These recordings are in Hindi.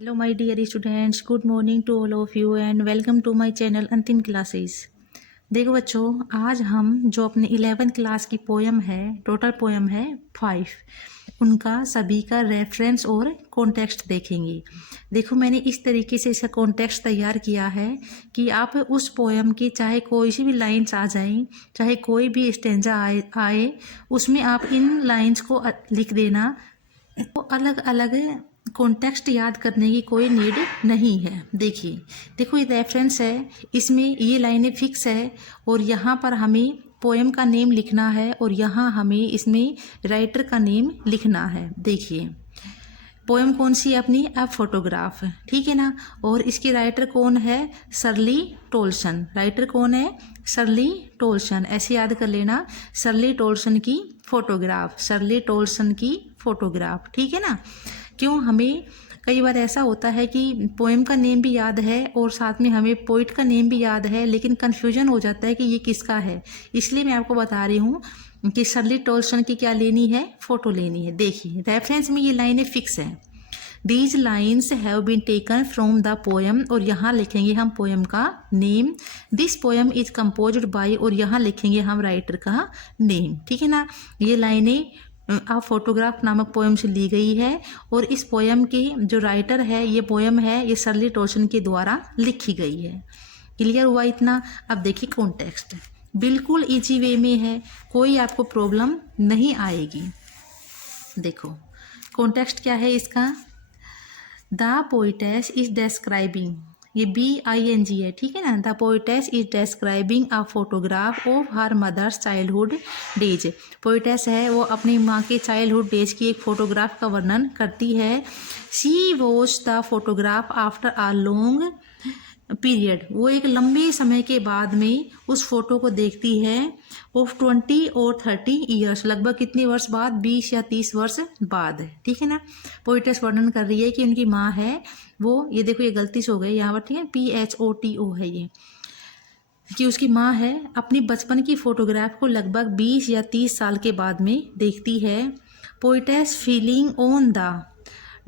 Hello my dear students, good morning to all of you and welcome to my channel अंतिम क्लासेस। देखो बच्चों, आज हम जो अपने 11th क्लास की पोयम है, टोटल पोयम है 5, उनका सभी का रेफरेंस और कॉन्टेक्स्ट देखेंगे। देखो मैंने इस तरीके से इसका कॉन्टेक्स्ट तैयार किया है कि आप उस पोयम की चाहे कोई सी भी लाइन्स आ जाएं, चाहे कोई भी स्टेंजा आए उसमें आप इन लाइन्स को लिख देना। तो अलग अलग कॉन्टेक्स्ट याद करने की कोई नीड नहीं है। देखिए, देखो ये रेफरेंस है, इसमें ये लाइनें फिक्स है और यहाँ पर हमें पोएम का नेम लिखना है और यहाँ हमें इसमें राइटर का नेम लिखना है। देखिए पोएम कौन सी है अपनी, अ फोटोग्राफ, ठीक है ना। और इसके राइटर कौन है, शर्ली टोल्सन। राइटर कौन है, शर्ली टोल्सन। ऐसे याद कर लेना, शर्ली टोल्सन की फोटोग्राफ, शर्ली टोल्सन की फोटोग्राफ, ठीक है ना। क्यों, हमें कई बार ऐसा होता है कि पोएम का नेम भी याद है और साथ में हमें पोइट का नेम भी याद है, लेकिन कन्फ्यूजन हो जाता है कि ये किसका है। इसलिए मैं आपको बता रही हूँ कि शर्ली टोल्सन की क्या लेनी है, फोटो लेनी है। देखिए रेफरेंस में ये लाइनें फिक्स हैं। These lines have been taken from the poem, और यहाँ लिखेंगे हम पोएम का name. This poem is composed by, और यहाँ लिखेंगे हम राइटर का नेम, ठीक है ना। ये लाइनें आ फोटोग्राफ नामक पोएम से ली गई है और इस पोएम के जो राइटर है, ये पोएम है, ये शर्ली टोल्सन के द्वारा लिखी गई है। क्लियर हुआ इतना। अब देखिए कॉन्टेक्स्ट बिल्कुल इजी वे में है, कोई आपको प्रॉब्लम नहीं आएगी। देखो कॉन्टेक्स्ट क्या है इसका, द पोइटेस इज डिस्क्राइबिंग, ये BING है, ठीक है ना। The poetess is describing a photograph of her mother's childhood days. Poetess है वो अपनी माँ के चाइल्डहुड डेज की एक फोटोग्राफ का वर्णन करती है। She watch the photograph after a long period, वो एक लंबे समय के बाद में उस फोटो को देखती है। ऑफ 20 और 30 ईयर्स, लगभग कितने वर्ष बाद, 20 या 30 वर्ष बाद, ठीक है ना। पोइटेस वर्णन कर रही है कि उनकी माँ है वो, ये देखो ये गलती से हो गई यहाँ पर, ठीक है, PHOTO है ये, कि उसकी माँ है अपनी बचपन की फोटोग्राफ को लगभग 20 या 30 साल के बाद में देखती है। Poetess feeling on the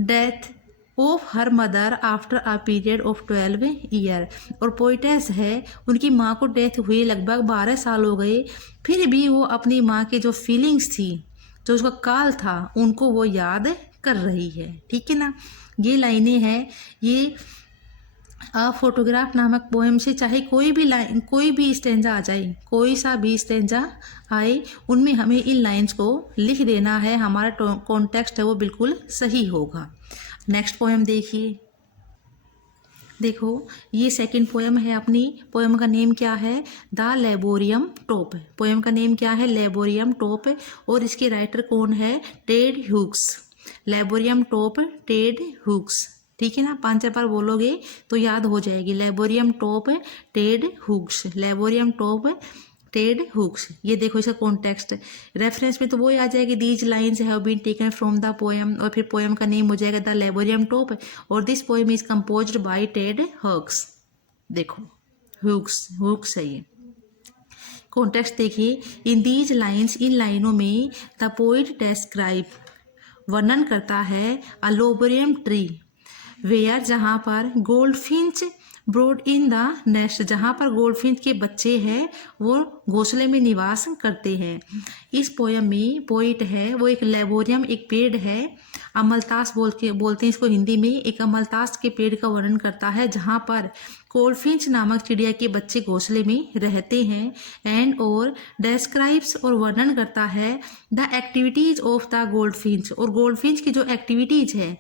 death of her mother after a period of 12 year, और पोइटेस है उनकी माँ को डेथ हुए लगभग 12 साल हो गए, फिर भी वो अपनी माँ के जो फीलिंग्स थी, जो उसका काल था, उनको वो याद कर रही है, ठीक है ना। ये लाइनें हैं, ये आ फोटोग्राफ नामक पोएम से चाहे कोई भी लाइन, कोई भी स्टेंजा आ जाए, कोई सा भी स्टेंजा आए, उनमें हमें इन लाइंस को लिख देना है, हमारा कॉन्टेक्स्ट है वो बिल्कुल सही होगा। नेक्स्ट पोएम देखिए, देखो ये सेकंड पोएम है अपनी। पोएम का नेम क्या है, द लेबोरियम टॉप। पोएम का नेम क्या है, लेबोरियम टॉप, और इसके राइटर कौन है, Ted Hughes. Laburnum top, Ted ह्यूक्स, ठीक है ना। 5 बार बोलोगे तो याद हो जाएगी, Laburnum top, Ted Hughes, Laburnum top, Ted Hughes. ये देखो इसका कॉन्टेक्स्ट, रेफरेंस में तो वो ही आ जाएगी, these lines have been taken from the poem, और फिर पोएम का नेम हो जाएगा द लेबोरियम टॉप, और this poem is composed by Ted Hughes. देखो हुक्स, हुक्स है ये। कॉन्टेक्स्ट देखिए, इन दीज लाइन्स, इन लाइनों में द पोइट डिस्क्राइब, वर्णन करता है, अ लेबोरियम ट्री वेयर, जहाँ पर goldfinch brood in the nest, जहाँ पर गोल्डफिंच के बच्चे हैं वो घोंसले में निवास करते हैं। इस पोयम में पोइट है वो एक लेबोरियम, एक पेड़ है, अमलतास बोलते हैं इसको हिंदी में, एक अमलतास के पेड़ का वर्णन करता है, जहाँ पर गोल्डफिंच नामक चिड़िया के बच्चे घोंसले में रहते हैं। एंड और डिस्क्राइब्स, और वर्णन करता है, the activities of the goldfinch, और गोल्डफिंच की जो एक्टिविटीज है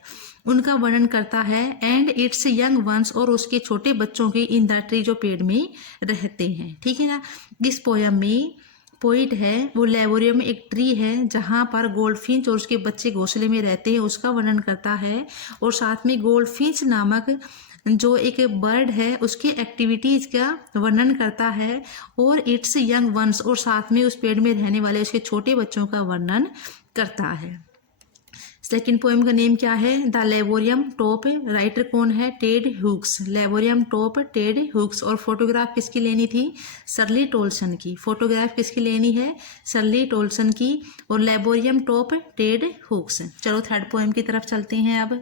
उनका वर्णन करता है। एंड इट्स यंग वंस, और उसके छोटे बच्चों के इन द ट्री, जो पेड़ में रहते हैं, ठीक है ना। इस पोयम में पोइट है वो लेबोरियम में एक ट्री है जहाँ पर गोल्डफिंच और उसके बच्चे घोंसले में रहते हैं, उसका वर्णन करता है, और साथ में गोल्डफिंच नामक जो एक बर्ड है उसकी एक्टिविटीज का वर्णन करता है, और इट्स यंग वंस, और साथ में उस पेड़ में रहने वाले उसके छोटे बच्चों का वर्णन करता है। सेकेंड पोएम का नेम क्या है, द लेबोरियम टॉप, राइटर कौन है, Ted Hughes, Laburnum top, Ted ह्यूक्स। और फोटोग्राफ किसकी लेनी थी, शर्ली टोल्सन की। फोटोग्राफ किसकी लेनी है, शर्ली टोल्सन की, और लेबोरियम टॉप, टेड ह्यूक्स। चलो थर्ड पोएम की तरफ चलते हैं अब।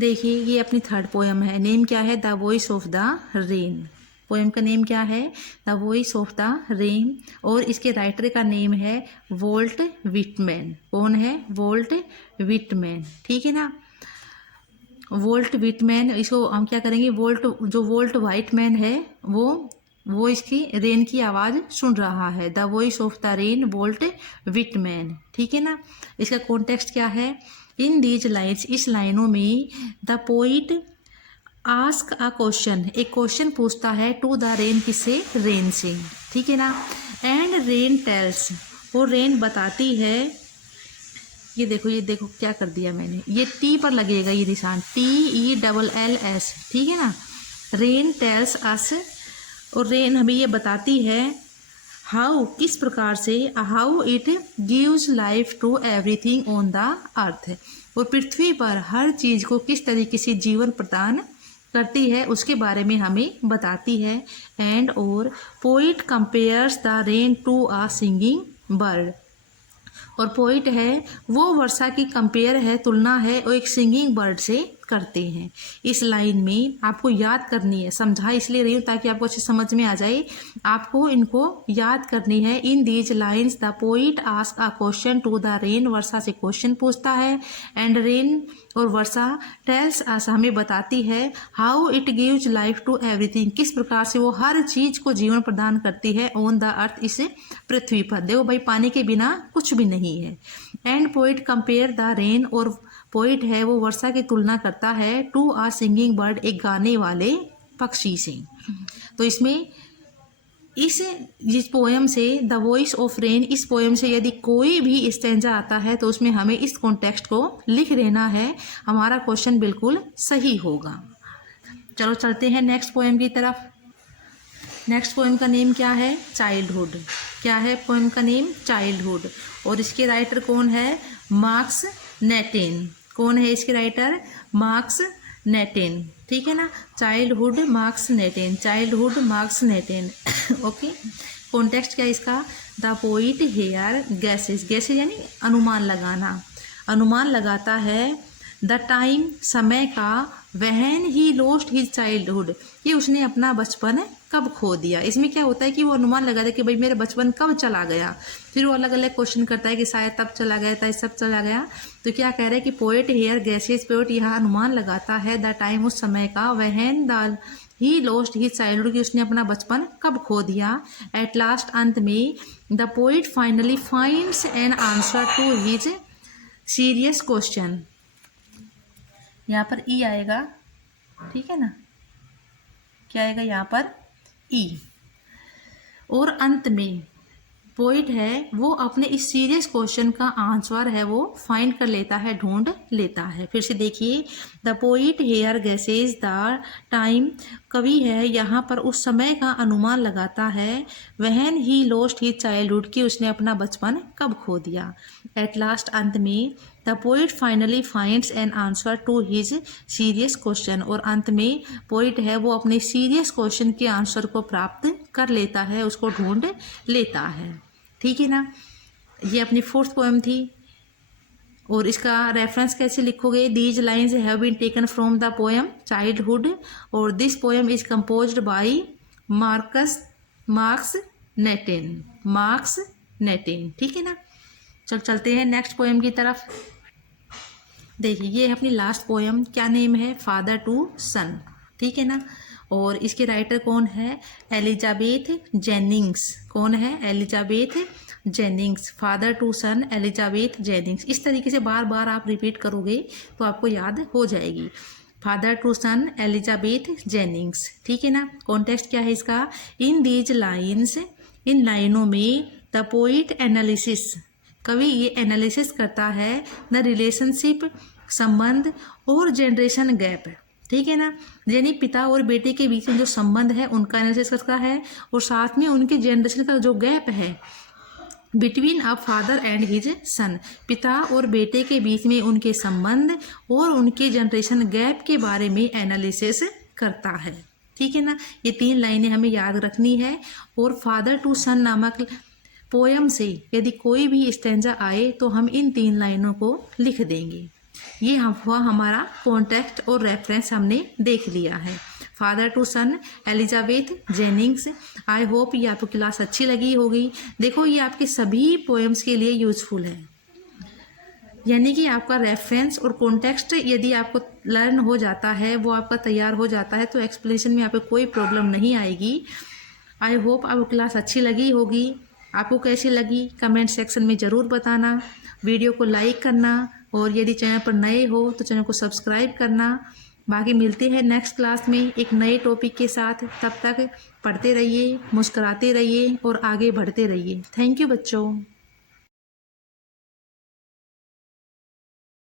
देखिए ये अपनी थर्ड पोएम है। नेम क्या है? The voice of the rain. Poem का नेम क्या है? The voice of the rain. और इसके राइटर का नेम है वोल्ट विटमैन। कौन है? Volt Whitman. ठीक है ना, वोल्ट विटमैन। इसको हम क्या करेंगे, वोल्ट वाइटमैन है वो इसकी रेन की आवाज़ सुन रहा है। The voice of the rain, volt Whitman. ठीक है ना। इसका कॉन्टेक्स्ट क्या है? इन दीज लाइन्स, इस लाइनों में the poet ask a question, एक क्वेश्चन पूछता है टू द रेन, किससे? रेन से। ठीक है ना। एंड रेन टेल्स, और रेन बताती है। ये देखो क्या कर दिया मैंने, ये टी पर लगेगा ये निशान, TELLS। ठीक है ना। रेन टेल्स अस, और रेन हमें ये बताती है हाउ, किस प्रकार से, how it gives life to everything on the earth, और पृथ्वी पर हर चीज़ को किस तरीके से जीवन प्रदान करती है उसके बारे में हमें बताती है। एंड और poet compares the rain to a singing bird, और पोइट है वो वर्षा की कंपेयर है, तुलना है वो एक सिंगिंग बर्ड से करते हैं। इस लाइन में आपको याद करनी है, समझा इसलिए रही हूँ ताकि आपको अच्छे समझ में आ जाए। आपको इनको याद करनी है। In these lines the poet ask a question to the rain, वर्षा से क्वेश्चन पूछता है। एंड रेन, और वर्षा, टेल्स अस, हमें बताती है how it gives life to everything, किस प्रकार से वो हर चीज़ को जीवन प्रदान करती है ऑन द अर्थ, इस पृथ्वी पर। देखो भाई, पानी के बिना कुछ भी नहीं है। And poet compare the rain, और पोइट है वो वर्षा की तुलना करता है टू आ सिंगिंग बर्ड, एक गाने वाले पक्षी से। तो इसमें जिस पोएम से द वॉइस ऑफ रेन, इस पोएम से यदि कोई भी स्टैंजा आता है तो उसमें हमें इस कॉन्टेक्स्ट को लिख देना है, हमारा क्वेश्चन बिल्कुल सही होगा। चलो चलते हैं नेक्स्ट पोएम की तरफ। नेक्स्ट पोएम का नेम क्या है? चाइल्डहुड। क्या है पोएम का नेम? चाइल्डहुड। और इसके राइटर कौन है? Markus Natten. कौन है इसके राइटर? Markus Natten. ठीक है ना। Childhood Markus Natten, childhood Markus Natten. Okay. Context क्या है इसका? The poet here guesses, guesses यानी अनुमान लगाना, अनुमान लगाता है द टाइम, समय का, वहन ही लोस्ट हिज चाइल्डहुड, कि उसने अपना बचपन कब खो दिया। इसमें क्या होता है कि वो अनुमान लगाता है कि भाई मेरा बचपन कब चला गया। फिर वो अलग अलग क्वेश्चन करता है कि शायद तब चला गया था, सब चला गया। तो क्या कह रहे हैं कि पोएट हेयर गैसेस, पोएट यहाँ अनुमान लगाता है द टाइम, उस समय का, वहन the he lost his childhood, कि उसने अपना बचपन कब खो दिया। एट लास्ट, अंत में, the poet finally finds an answer to his serious question. यहाँ पर ई आएगा। ठीक है ना। क्या आएगा यहाँ पर? ई। और अंत में पोइट है वो अपने इस सीरियस क्वेश्चन का आंसर है वो फाइंड कर लेता है, ढूंढ लेता है। फिर से देखिए, the poet here guesses the time, कवि है यहाँ पर उस समय का अनुमान लगाता है, when he lost his childhood, कि उसने अपना बचपन कब खो दिया। एट लास्ट, अंत में, the poet finally finds an answer to his serious question, और अंत में पोइट है वो अपने सीरियस क्वेश्चन के आंसर को प्राप्त कर लेता है, उसको ढूंढ लेता है। ठीक है ना। ये अपनी फोर्थ पोएम थी। और इसका रेफरेंस कैसे लिखोगे? These lines have been taken from the poem childhood, और this poem is composed by Markus Natten, Markus Natten. ठीक है ना। चलते हैं नेक्स्ट पोएम की तरफ। देखिए ये है अपनी लास्ट पोएम। क्या नेम है? Father to son. ठीक है ना। और इसके राइटर कौन है? Elizabeth Jennings. कौन है? Elizabeth Jennings. Father to son, Elizabeth Jennings. इस तरीके से बार बार आप रिपीट करोगे तो आपको याद हो जाएगी। Father to son, Elizabeth Jennings. ठीक है ना। कॉन्टेक्स्ट क्या है इसका? इन दीज लाइन्स, इन लाइनों में, द पोइट एनालिसिस, कवि ये एनालिसिस करता है द रिलेशनशिप, संबंध, और जनरेशन गैप। ठीक है ना। यानी पिता और बेटे के बीच में जो संबंध है उनका एनालिसिस करता है, और साथ में उनके जनरेशन का जो गैप है between a father and his son, पिता और बेटे के बीच में उनके संबंध और उनके जनरेशन गैप के बारे में एनालिसिस करता है। ठीक है ना। ये 3 लाइनें हमें याद रखनी है। और फादर टू सन नामक पोयम से यदि कोई भी स्टैंजा आए तो हम इन 3 लाइनों को लिख देंगे। ये हुआ हमारा कॉन्टेक्स्ट और रेफरेंस हमने देख लिया है। Father to son Elizabeth Jennings. I hope ये आपको क्लास अच्छी लगी होगी। देखो ये आपके सभी पोएम्स के लिए यूजफुल है, यानी कि आपका रेफरेंस और कॉन्टेक्स्ट यदि आपको लर्न हो जाता है, वो आपका तैयार हो जाता है, तो एक्सप्लेनेशन में आपको कोई प्रॉब्लम नहीं आएगी। आई होप आपको क्लास अच्छी लगी होगी। आपको कैसी लगी कमेंट सेक्शन में ज़रूर बताना। वीडियो को लाइक करना और यदि चैनल पर नए हो तो चैनल को सब्सक्राइब करना। बाकी मिलते हैं नेक्स्ट क्लास में एक नए टॉपिक के साथ। तब तक पढ़ते रहिए, मुस्कुराते रहिए और आगे बढ़ते रहिए। थैंक यू बच्चों।